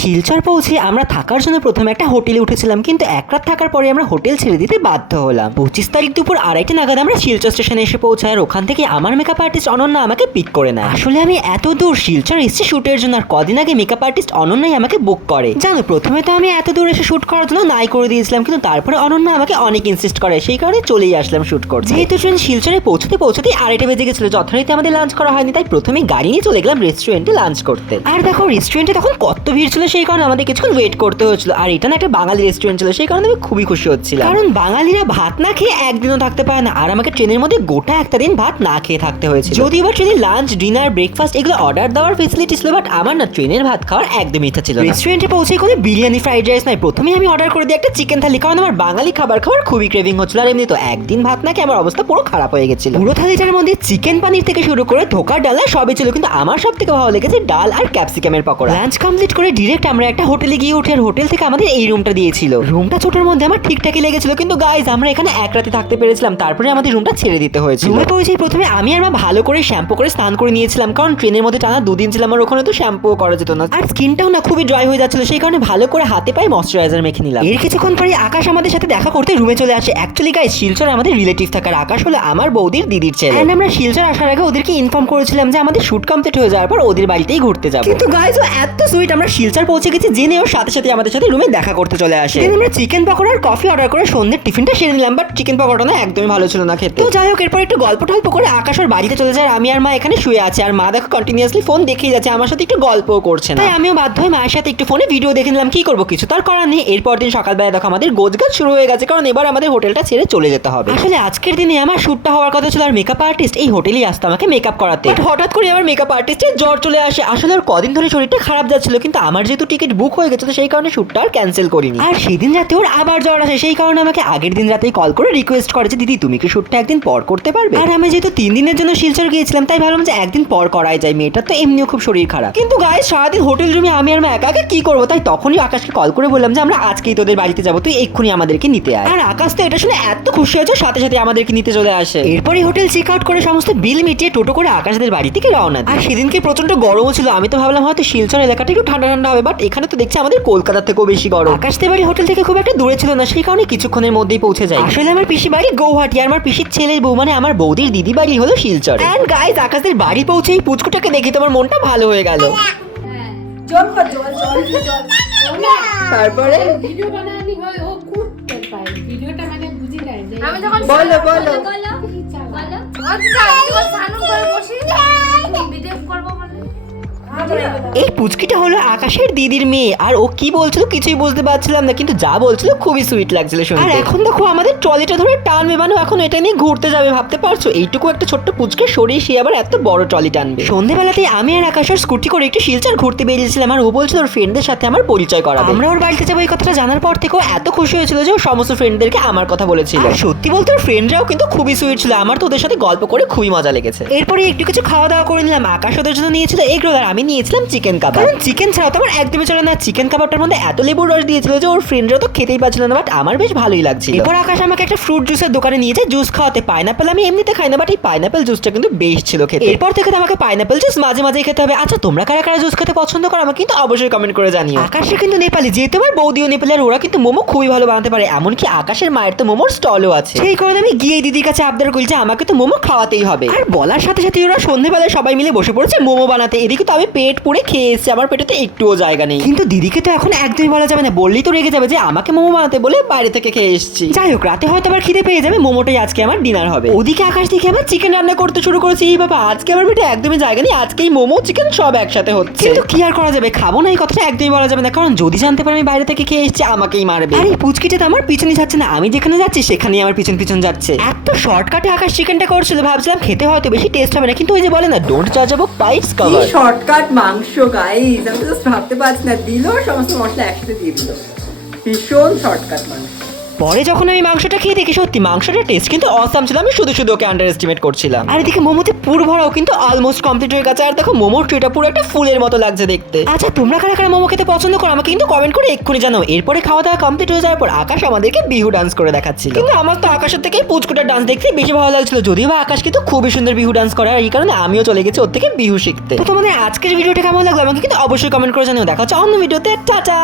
শিলচর পৌঁছে আমরা থাকার জন্য প্রথমে একটা হোটেলে উঠেছিলাম, কিন্তু এক রাত থাকার পরে আমরা হোটেল ছেড়ে দিতে বাধ্য হলাম। 25 তারিখ দুপুর 2:30 নাগাদ আমরা শিলচর স্টেশনে এসে পৌঁছাই, আর ওখান থেকে আমার মেকআপ আর্টিস্ট অনন্যা আমাকে পিক করে নেয়। আসলে আমি এত দূর শিলচর এসেছি শুটের জন্য, আর কদিন আগে মেকআপ আর্টিস্ট অনন্যাই আমাকে বুক করে। জানো, প্রথমে তো আমি এত দূর এসে শুট করার জন্য নাই করে দিয়েছিলাম, কিন্তু তারপরে অনন্যা আমাকে অনেক ইনসিস্ট করে, সেই কারণে চলেই আসলাম শুট করতে। যেহেতু ট্রেন শিলচরে পৌঁছতেই 2:30 বেজে গেছিল, যথারীতি আমাদের লাঞ্চ করা হয়নি, তাই প্রথমে গাড়ি নিয়ে চলে গেলাম রেস্টুরেন্টে লাঞ্চ করতে। আর দেখো, রেস্টুরেন্টে তখন কত ভিড় ছিল, সেই কারণে আমাদের কিছুক্ষণ ওয়েট করতে হয়েছিল। আর এটা না একটা বাঙালি রেস্টুরেন্ট ছিল, সেই কারণে আমি খুবই খুশি হচ্ছিলাম, কারণ বাঙালিরা ভাত না খেয়ে একদিনও থাকতে পারে না, আর আমাকে ট্রেনের মধ্যে গোটা একটা দিন ভাত না খেয়ে থাকতে হয়েছে। যদিও বা ট্রেনে লাঞ্চ, ডিনার, ব্রেকফাস্ট এগুলো অর্ডার দেওয়ার ফেসিলিটি ছিল, বাট আমার না ট্রেনের ভাত খাওয়ার একদমই ইচ্ছা ছিল না। রেস্টুরেন্টে পৌঁছে কোনো বিরিয়ানি, ফ্রাইড রাইস নাই, প্রথমেই আমি অর্ডার করে দিই একটা চিকেন থালি, কারণ আমার বাঙালি খাবার খাওয়ার খুবই ক্রেভিং হচ্ছিল। আর এমনি তো একদিন ভাত না খেয়ে আমার অবস্থা পুরো খারাপ হয়ে গেছিল। পুরো থালিটার মধ্যে চিকেন পানির থেকে শুরু করে ধোকার ডাল সবই ছিল, কিন্তু আমার সব থেকে ভালো লেগেছে ডাল আর ক্যাপসিকামের পকোড়া। লাঞ্চ কমপ্লিট করে ডিরেক্ট আমরা একটা হোটেলে গিয়ে উঠে, আর হোটেল থেকে আমাদের এই রুমটা দিয়েছিল। রুমটা ছোটর মধ্যে আমার ঠিকঠাকই লেগেছিল, কিন্তু গাইজ আমরা এখানে এক রাতে থাকতে পেরেছিলাম, তারপরে আমাদের রুমটা ছেড়ে দিতে হয়েছিল। রুমে পৌঁছে প্রথমে আমি আর মা ভালো করে শ্যাম্পু করে স্নান করে নিয়েছিলাম, কারণ ট্রেনের মধ্যে টানা 2 দিন ছিলাম, আর ওখানে তো শ্যাম্পু করা যেত না, আর স্কিনটাও না খুবই ড্রাই হয়ে যাচ্ছিল, সেই কারণে ভালো করে হাতে পায়ে ময়শ্চারাইজার মেখে নিলাম। এর কিছুক্ষণ পরে আকাশ আমাদের সাথে দেখা করতে রুমে চলে আসে। অ্যাকচুয়ালি গাইজ, শিলচর আমাদের রিলেটিভ থাকার, আকাশ হলো আমার বৌদির দিদির ছেলে। এন্ড আমরা শিলচর আসার আগে ওদেরকে ইনফর্ম করেছিলাম যে আমাদের শুট কমপ্লিট হয়ে যাওয়ার পর ওদের বাড়িতেই ঘুরতে যাব। কিন্তু গাইজ ও এত সুইট, আমরা শিলচর পৌঁছে গেছি জেনে ওর সাথে সাথে আমাদের সাথে রুমে দেখা করতে চলে আসে। আমরা চিকেন পকোড়া আর কফি অর্ডার করে সন্ধ্যের টিফিনটা সেরে নিলাম, বাট চিকেন পকোড়া না একদমই ভালো ছিল না খেতে। তো যাই হোক, এরপর একটু গল্প টল্প করে আকাশ ওর বাড়িতে চলে যায়, আমি আর মা এখানে শুয়ে আছে, আর মা দেখো কন্টিনিউয়াসলি ফোন দেখেই যাচ্ছে, আমার সাথে একটু গল্পও করছে না। তাই আমিও বাধ্য হয়ে মায়ের সাথে একটু ফোনে ভিডিও দেখে নিলাম, কি করবো, কিছু তার করার নেই। এরপর দিন সকালবেলা দেখো আমাদের গোছগাছ শুরু হয়ে গেছে, কারণ এবার আমাদের হোটেলটা ছেড়ে চলে যেতে হবে। আসলে আজকের দিনে আমার শুটটা হওয়ার কথা ছিল, আর মেকআপ আর্টিস্ট এই হোটেলেই আসতো আমাকে মেকআপ করাতে, বাট হঠাৎ করে আমার মেকআপ আর্টিস্টের জ্বর চলে আসে। আসলে ওর কদিন ধরে শরীরটা খারাপ যাচ্ছিল, কিন্তু আমার যেহেতু টিকিট বুক হয়ে গেছে, সেই কারণে শুটটা আর ক্যান্সেল করিনি। আর সেদিন রাতে ওর আবার জ্বর আসে, সেই কারণে আমাকে আগের দিন রাতেই কল করে রিকোয়েস্ট করে যে দিদি তুমি কি শুটটা একদিন পর করতে পারবে। আর আমি যেহেতু 3 দিনের জন্য শিলচর গিয়েছিলাম, তাই ভাবলাম যে একদিন পর করাই যায়, মেয়েটার তো এমনিও খুব শরীর খারাপ। কিন্তু গাইস, সারাদিন হোটেল রুমে আমি আর মা একা একা কি করবো, তাই তখনই আকাশকে কল করে বললাম যে আমরা আজকেই তোদের বাড়িতে যাবো, তুই এক্ষুনি আমাদেরকে নিতে আয়। আর আকাশ তো এটা শুনে এত খুশি হয়েছে, সাথে সাথে আমাদেরকে নিতে চলে আসে। এরপরই হোটেল চেক আউট করে সমস্ত বিল মিটিয়ে টোটো করে আকাশদের বাড়ি থেকে রওনা দিই। আর সেদিনকে প্রচন্ড গরমও ছিল, আমি তো ভাবলাম হয়তো শিলচর এলাকাটা একটু ঠান্ডা ঠান্ডা হবে, বাট এখানে তো দেখছি আমাদের কলকাতা থেকেও বেশি গরম। আকাশদের বাড়ি হোটেল থেকে খুব একটা দূরে ছিল না, সেই কারণে কিছুক্ষণের মধ্যেই পৌঁছে যায়। আসলে আমার পিসি বাড়ি গৌহাটি, আর আমার পিসির ছেলের বউ মানে আমার বৌদির দিদি বাড়ি হলো শিলচর। এন্ড গাইস, আকাশদের বাড়ি পৌঁছে এই পুচকুটাকে দেখে তোমার মনটা ভালো হয়ে গেল। তারপরে ভিডিও বানানি হয়, ও করতে পারে ভিডিওটা, মানে বুঝি যায় যে আমি যখন বলো বলো বলো বলো আচ্ছা তুমি সানু করে বসি ভিডিও করব বলে। এই পুচকিটা হলো আকাশের দিদির মেয়ে, আর ও কি বলছিল কিছুই বুঝতে পারছিলাম না, কিন্তু যা বলছিল খুবই সুইট লাগছিল শুনতে। আর এখন দেখো আমাদের ট্রলিটা ধরে টানবে, মানে এখন এটা নিয়ে ঘুরতে যাবে, ভাবতে পারছো এইটুকু একটা ছোট্ট পুচকে সরিয়ে সে আবার এত বড় ট্রলি টানবে। সন্ধ্যেবেলাতেই আমি আর আকাশের স্কুটি করে একটু শিলচর ঘুরতে বেরিয়েছিলাম, আর ও বলছিল ওর ফ্রেন্ডদের সাথে আমার পরিচয় করাবে। আমরা ওর বাড়িতে যাবো এই কথাটা জানার পর থেকে ও এত খুশি হয়েছিল যে ও সমস্ত ফ্রেন্ডদেরকে আমার কথা বলেছিল। আর সত্যি বলতে ওর ফ্রেন্ডরাও কিন্তু খুবই সুইট ছিল, আমার তো ওদের সাথে গল্প করে খুবই মজা লেগেছে। এরপরে একটু কিছু খাওয়া দাওয়া করে নিলাম, আকাশ ওদের জন্য নিয়েছিল এগ রোল, আর আমি নিয়েছিলাম চিকেন কাবাব। কারণ চিকেন ছাড়া তো আমার একদমই চলে না। চিকেন কাবাবটার মধ্যে এত লেবুর রস দিয়েছিল যে ওর ফ্রেন্ডরা তো খেতেই পারছিল না, বাট আমার বেশ ভালোই লাগছিল। এরপর আকাশ আমাকে একটা ফ্রুট জুসের দোকানে নিয়েছে জুস খাওয়াতে। পাইনাপেল আমি এমনিতে খাই না, বাট এই পাইনাপেল জুসটা কিন্তু বেশ ছিল খেতে। এরপর থেকে আমাকে পাইনাপেল জুস মাঝে মাঝে খেতে হবে। আচ্ছা, তোমরা কারা কারা জুস খেতে পছন্দ করো আমাকে কিন্তু অবশ্যই কমেন্ট করে জানিও। আকাশে কিন্তু নেপালি, যেহেতু আমার বৌদিও নেপালি, আর ওরা কিন্তু মোমো খুবই ভালো বানাতে পারে, এমনকি আকাশের মায়ের তো মোমোর স্টলও আছে। সেই কারণে আমি গিয়ে দিদির কাছে আবদার করি যে আমাকে তো মোমো খাওয়াতেই হবে। আর বলার সাথে সাথে ওরা সন্ধ্যেবেলায় সবাই মিলে বসে পড়েছে মোমো বানাতে। এদিকে তো আমি পেট পুড়ে খেয়ে এসেছি, আমার পেটে তো একটুও জায়গা নেই। কিন্তু দিদিকে তো এখন একদমই বলা যাবে না, বললেই তো রেগে যাবে যে আমাকে মোমো বানাতে বলে বাইরে থেকে খেয়ে এসেছি। যাই হোক, রাতে হয়তো আবার খিদে পেয়ে যাবে, মোমোটাই আজকে আমার ডিনার হবে। ওদিকে আকাশ দেখে আবার চিকেন রান্না করতে শুরু করেছে। এই বাবা, আজকে আমার পেটে একদমই জায়গা নেই, আজকেই মোমো চিকেন সব একসাথে হচ্ছে। কিন্তু কি আর করা যাবে, খাবো না এই কথাটা একদমই বলা যাবে না, কারণ যদি জানতে পারে আমি বাইরে থেকে খেয়ে এসেছি আমাকেই মারবে। আর এই পুচকিটা তো আমার পিছনে যাচ্ছে না, আমি যেখানে যাচ্ছি সেখানেই আমার পিছন পিছন যাচ্ছে। এত শর্টকাটে আকাশ চিকেনটা করছিল, ভাবছিলাম খেতে হয়তো বেশি টেস্ট হবে না, কিন্তু ওই যে বলে না, ডোন্ট জাজ a book by its cover. Shortcut মাংস গাইস, আমি তো ভাবতে পারছি না, দিল সমস্ত মশলা একসাথে দিয়ে দিল, ভীষণ শর্টকাট মাংস। পরে যখন আমি মাংসটা খেয়ে দেখি সত্যি মাংসটার টেস্ট কিন্তু অসাম ছিল। আমি শুধু শুধু ওকে আন্ডার এস্টিমেট করছিলাম। আর এদিকে মোমোতে পুর ভরাও কিন্তু অলমোস্ট কমপ্লিট হয়ে গেছে। আর দেখো মোমোর ট্রিটা পুরো একটা ফুলের মতো লাগছে দেখতে। আচ্ছা তোমরা কারা কারা মোমো খেতে পছন্দ করো আমাকে কিন্তু কমেন্ট করে এক্ষুনি জানাও। এরপরে খাওয়া দাওয়া কমপ্লিট হয়ে যাওয়ার পর আকাশ আমাদেরকে বিহু ডান্স করে দেখাচ্ছিল, কিন্তু আমার তো আকাশের থেকে পুচকুটার ডান্স দেখতে বেশি ভালো লাগছিল। যদিও বা আকাশ কিন্তু খুবই সুন্দর বিহু ডান্স করে, আর এই কারণে আমিও চলে গেছি ওর থেকে বিহু শিখতে। তো তোমাদের আজকের ভিডিওটা কেমন লাগলো আমাকে কিন্তু অবশ্যই কমেন্ট করে জানিও। দেখা হচ্ছে অন্য ভিডিওতে। টাটা।